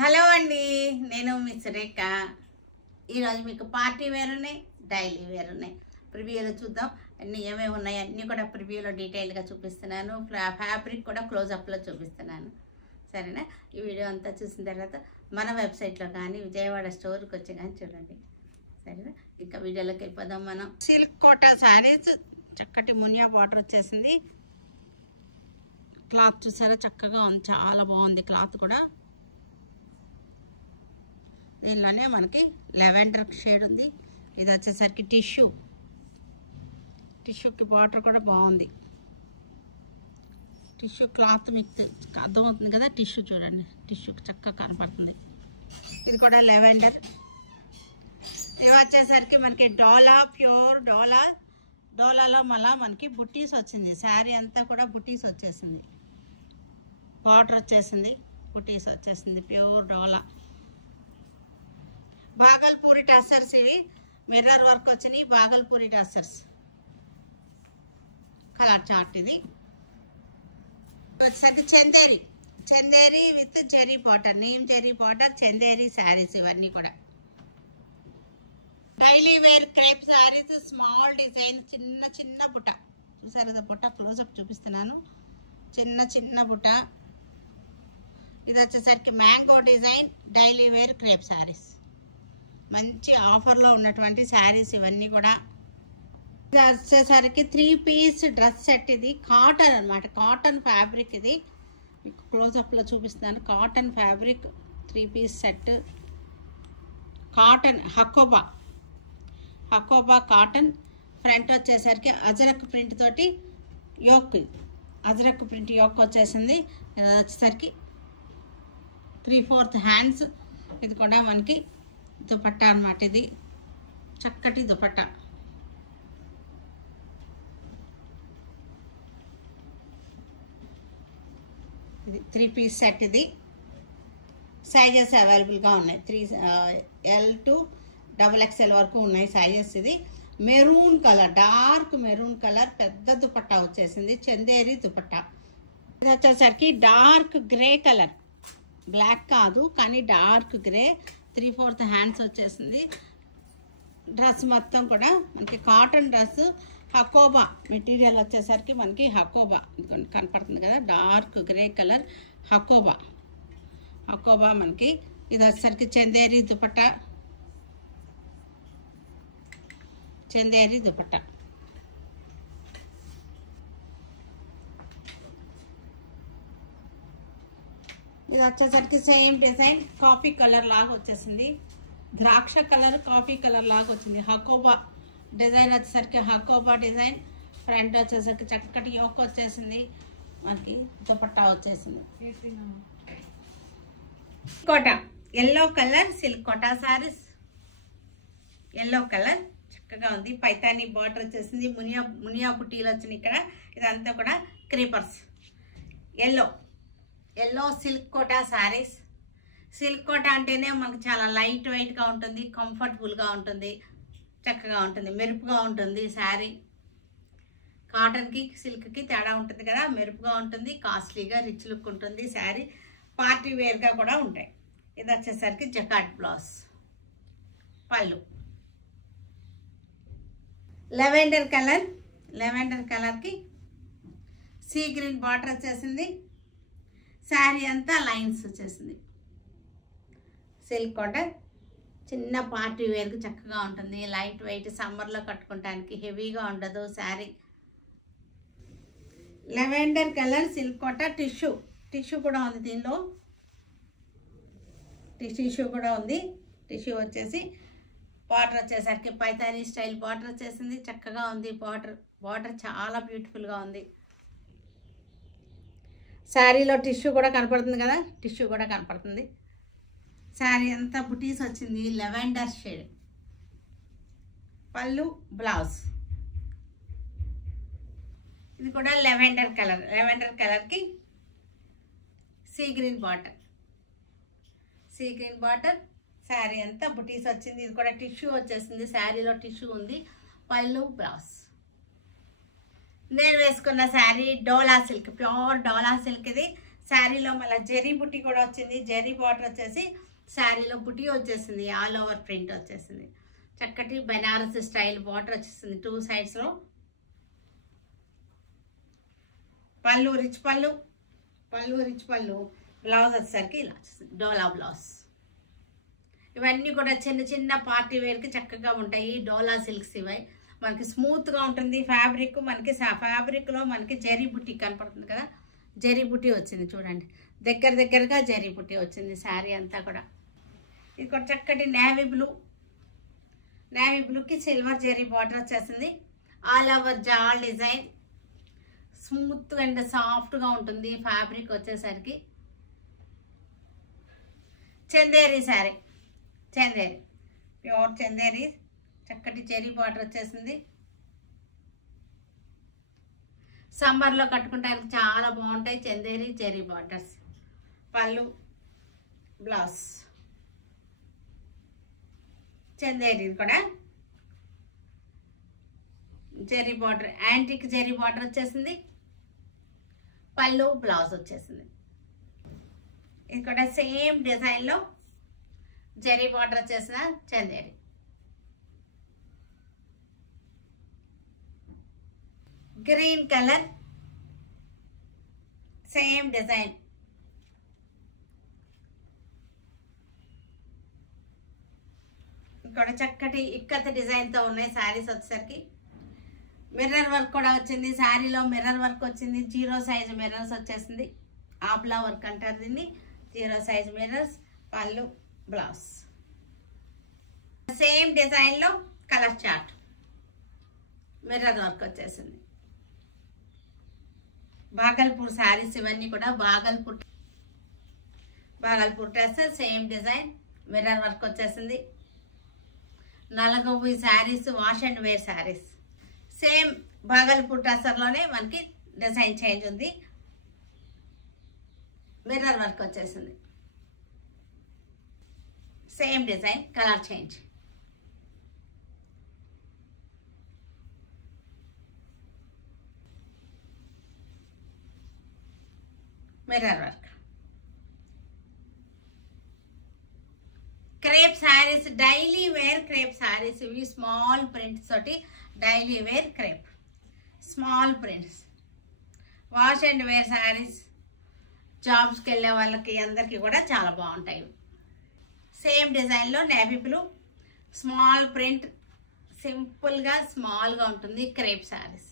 Hello అండి, నేను miss రేఖ. ఈరోజు మీకు పార్టీ వేర్ ఉన్నాయి, డైలీ వేర్ ఉన్నాయి. ప్రివ్యూలో చూద్దాం అన్నీ ఏమేమి ఉన్నాయి. అన్నీ కూడా ప్రివ్యూలో డీటెయిల్గా చూపిస్తున్నాను. ఫ్యాబ్రిక్ కూడా క్లోజప్లో చూపిస్తున్నాను. సరేనా? ఈ వీడియో అంతా చూసిన తర్వాత మన వెబ్సైట్లో కానీ విజయవాడ స్టోర్కి వచ్చి కానీ చూడండి. సరేనా? ఇంకా వీడియోలోకి వెళ్ళిపోదాం. మనం సిల్క్ కోటా శారీస్, చక్కటి మునియా బార్డర్ వచ్చేసింది. క్లాత్ చూసారా, చక్కగా ఉంది, చాలా బాగుంది క్లాత్ కూడా. దీనిలోనే మనకి లెవెండర్ షేడ్ ఉంది. ఇది వచ్చేసరికి టిష్యూకి బార్డర్ కూడా బాగుంది. టిష్యూ క్లాత్ మీకు అర్థమవుతుంది కదా. టిష్యూ చూడండి, టిష్యూకి చక్కగా కనపడుతుంది. ఇది కూడా లెవెండర్. ఇది వచ్చేసరికి మనకి ప్యూర్ డోలాలో మళ్ళీ మనకి బుట్టీస్ వచ్చింది. శారీ అంతా కూడా బుట్టీస్ వచ్చేసింది. బార్డర్ వచ్చేసింది, బుట్టీస్ వచ్చేసింది. ప్యూర్ డోలా. బాగల్పూరి టస్సర్స్, ఇవి మిర్రర్ వర్క్ వచ్చినాయి. Bhagalpuri tussars colour chart. ఇది వచ్చేసరికి Chanderi with zari border, neem zari border, Chanderi saris ఇవన్నీ కూడా. Daily wear crepe saris, small design, చిన్న బుట్ట చూసారు కదా. బుట్ట క్లోజప్ చూపిస్తున్నాను. చిన్న బుట్ట. ఇది వచ్చేసరికి mango design, daily wear crepe saris. మంచి ఆఫర్లో ఉన్నటువంటి శారీస్ ఇవన్నీ కూడా. ఇది వచ్చేసరికి 3 పీస్ డ్రెస్ సెట్. ఇది కాటన్ అనమాట, కాటన్ ఫ్యాబ్రిక్. ఇది మీకు క్లోజప్లో చూపిస్తున్నాను. Cotton fabric 3 piece set. Cotton hakoba cotton. Front వచ్చేసరికి అజరక్ ప్రింట్ తోటి అజరక్ ప్రింట్ యోక్ వచ్చేసింది. ఇది వచ్చేసరికి 3/4 హ్యాండ్స్. ఇది కూడా మనకి దుపట్టా అన్నమాట. ఇది చక్కటి దుపట్టా. ఇది 3 పీస్ సెట్. ఇది సైజెస్ అవైలబుల్గా ఉన్నాయి. 3L to XXL వరకు ఉన్నాయి సైజెస్. ఇది maroon colour, dark maroon colour, పెద్ద దుపట్టా వచ్చేసింది. చందేరి దుపట్టా. ఇది వచ్చేసరికి డార్క్ గ్రే కలర్, బ్లాక్ కాదు కానీ డార్క్ గ్రే. 3/4 హ్యాండ్స్ వచ్చేసింది. డ్రెస్ మొత్తం కూడా మనకి కాటన్ డ్రెస్. హకోబా మెటీరియల్ వచ్చేసరికి మనకి హకోబా కనపడుతుంది కదా, డార్క్ గ్రే కలర్. హకోబా మనకి. ఇది వచ్చేసరికి చందేరి దుపట్టా. ఇది వచ్చేసరికి సేమ్ డిజైన్, కాఫీ కలర్ లాగా వచ్చేసింది. ద్రాక్ష కలర్, కాఫీ కలర్ లాగా వచ్చింది. హకోబా డిజైన్ వచ్చేసరికి హకోబా డిజైన్. ఫ్రంట్ వచ్చేసరికి చక్కటి యోక్ వచ్చేసింది. మనకి దుపట్టా వచ్చేసింది. Kota yellow colour silk Kota saris. Yellow colour చక్కగా ఉంది. పైతానీ బార్డర్ వచ్చేసింది. మునియా బుట్టీలు వచ్చినాయి ఇక్కడ. ఇదంతా కూడా creepers. Yellow silk Kota saris. Silk Kota అంటేనే మనకు చాలా లైట్ వెయిట్గా ఉంటుంది, కంఫర్టబుల్గా ఉంటుంది, చక్కగా ఉంటుంది, మెరుపుగా ఉంటుంది శారీ. కాటన్కి సిల్క్కి తేడా ఉంటుంది కదా, మెరుపుగా ఉంటుంది, కాస్ట్లీగా రిచ్ లుక్ ఉంటుంది శారీ. పార్టీ వేర్గా కూడా ఉంటాయి. ఇది వచ్చేసరికి జకాట్ బ్లౌజ్. పళ్ళు లెవెండర్ కలర్కి సీ గ్రీన్ బార్డర్ వచ్చేసింది. శారీ అంతా లైన్స్ వచ్చేసింది. సిల్క్ కాటన్, చిన్న పార్టీ వేర్కి చక్కగా ఉంటుంది. లైట్ వెయిట్, సమ్మర్లో కట్టుకోవటానికి హెవీగా ఉండదు sari. Lavender colour silk cotton. Tissue కూడా ఉంది దీనిలో. టిష్యూ కూడా ఉంది. టిష్యూ వచ్చేసి బార్డర్ వచ్చేసరికి పైతానీ స్టైల్ బార్డర్ వచ్చేసింది. చక్కగా ఉంది బార్డర్ చాలా బ్యూటిఫుల్గా ఉంది. శారీలో టిష్యూ కూడా కనపడుతుంది కదా, టిష్యూ కూడా కనపడుతుంది. శారీ అంతా బుటీస్ వచ్చింది. Lavender shade. పళ్ళు బ్లౌజ్. ఇది కూడా లెవెండర్ కలర్కి సీ గ్రీన్ బార్డర్. శారీ అంతా బుటీస్ వచ్చింది. ఇది కూడా టిష్యూ వచ్చేసింది. శారీలో టిష్యూ ఉంది. పళ్ళు బ్లౌజ్. నేను వేసుకున్న శారీ డోలా సిల్క్, ప్యూర్ డోలా సిల్క్. ఇది శారీలో మళ్ళీ జెరీ బుట్టి కూడా వచ్చింది. జెరీ బార్డర్ వచ్చేసి శారీలో బుట్టి వచ్చేసింది. ఆల్ ఓవర్ ప్రింట్ వచ్చేసింది. చక్కటి బెనారస్ స్టైల్ బార్డర్ వచ్చేసింది 2 సైడ్స్లో. పళ్ళు రిచ్ పళ్ళు, బ్లౌజ్ వచ్చేసరికి ఇలా వచ్చేసింది. డోలా బ్లౌజ్. ఇవన్నీ కూడా చిన్న చిన్న పార్టీ వేర్కి చక్కగా ఉంటాయి. డోలా సిల్క్స్ ఇవి మనకి స్మూత్గా ఉంటుంది ఫ్యాబ్రిక్. మనకి ఫ్యాబ్రిక్లో మనకి జెరీ బుట్టి కనపడుతుంది కదా, జెరీ బుట్టి వచ్చింది చూడండి. దగ్గరగా జెరీ బుట్టి వచ్చింది శారీ అంతా కూడా. ఇది కూడా చక్కటి నేవీ బ్లూకి సిల్వర్ జెరీ బార్డర్ వచ్చేసింది. ఆల్ ఓవర్ జాల్ డిజైన్. స్మూత్గా అండ్ సాఫ్ట్గా ఉంటుంది ఫ్యాబ్రిక్ వచ్చేసరికి. చందేరి శారీ, చందేరి ప్యూర్ చందేరి. చక్కటి జెరీ బార్డర్ వచ్చేసింది. సమ్మర్లో కట్టుకుంటానికి చాలా బాగుంటాయి చందేరి జెరీ బార్డర్స్. పళ్ళు, బ్లౌజ్. చందేరి కూడా zari border, antique zari border వచ్చేసింది. పళ్ళు, బ్లౌజ్ వచ్చేసింది. ఇది కూడా సేమ్ డిజైన్లో జెరీ బార్డర్ వచ్చేసిన Chanderi. Green colour, same design. ఇక్కడ చక్కటి ఇక్కత్ డిజైన్తో ఉన్నాయి శారీస్ వచ్చేసరికి. మిర్రర్ వర్క్ కూడా వచ్చింది శారీలో. మిర్రర్ వర్క్ వచ్చింది. 0 సైజ్ మిర్రర్స్ వచ్చేసింది. ఆబ్లా వర్క్ అంటారు దీన్ని. 0 సైజ్ మిర్రర్స్. పళ్ళు, బ్లౌజ్. సేమ్ డిజైన్లో కలర్ చార్ట్, మిర్రర్ వర్క్ వచ్చేసింది. బాగల్పూర్ శారీస్ ఇవన్నీ కూడా Bhagalpur dress. Same design, mirror work వచ్చేసింది. నలగొవ్వి saris, wash and wear saris. Same Bhagalpur టసర్లోనే మనకి డిజైన్ చేంజ్ ఉంది. మిర్రర్ వర్క్ వచ్చేసింది. Same design, colour change. Mirror work. Crepe saris, daily wear crepe saris. ఇవి స్మాల్ ప్రింట్స్ తోటి daily wear crepe, small prints. Wash and wear saris, జాబ్స్కి వెళ్ళే వాళ్ళకి అందరికీ కూడా చాలా బాగుంటాయి. సేమ్ డిజైన్లో నేవీ బ్లూ, స్మాల్ ప్రింట్, సింపుల్గా స్మాల్గా ఉంటుంది. Crepe saris.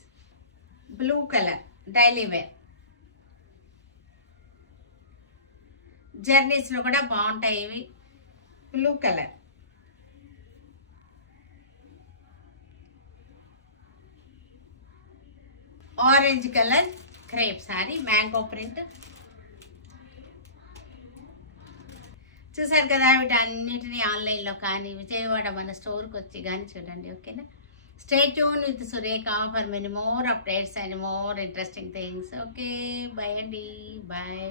Blue colour, daily wear. జర్నీస్లో కూడా బాగుంటాయి ఇవి. Blue colour. Orange colour crepe sari, mango print. చూసారు కదా, వీటన్నిటిని ఆన్లైన్లో కానీ విజయవాడ మన స్టోర్కి వచ్చి కానీ చూడండి. ఓకేనా? Stay tune with Surekha for many more updates and more interesting things. Okay, bye అండి, బాయ్.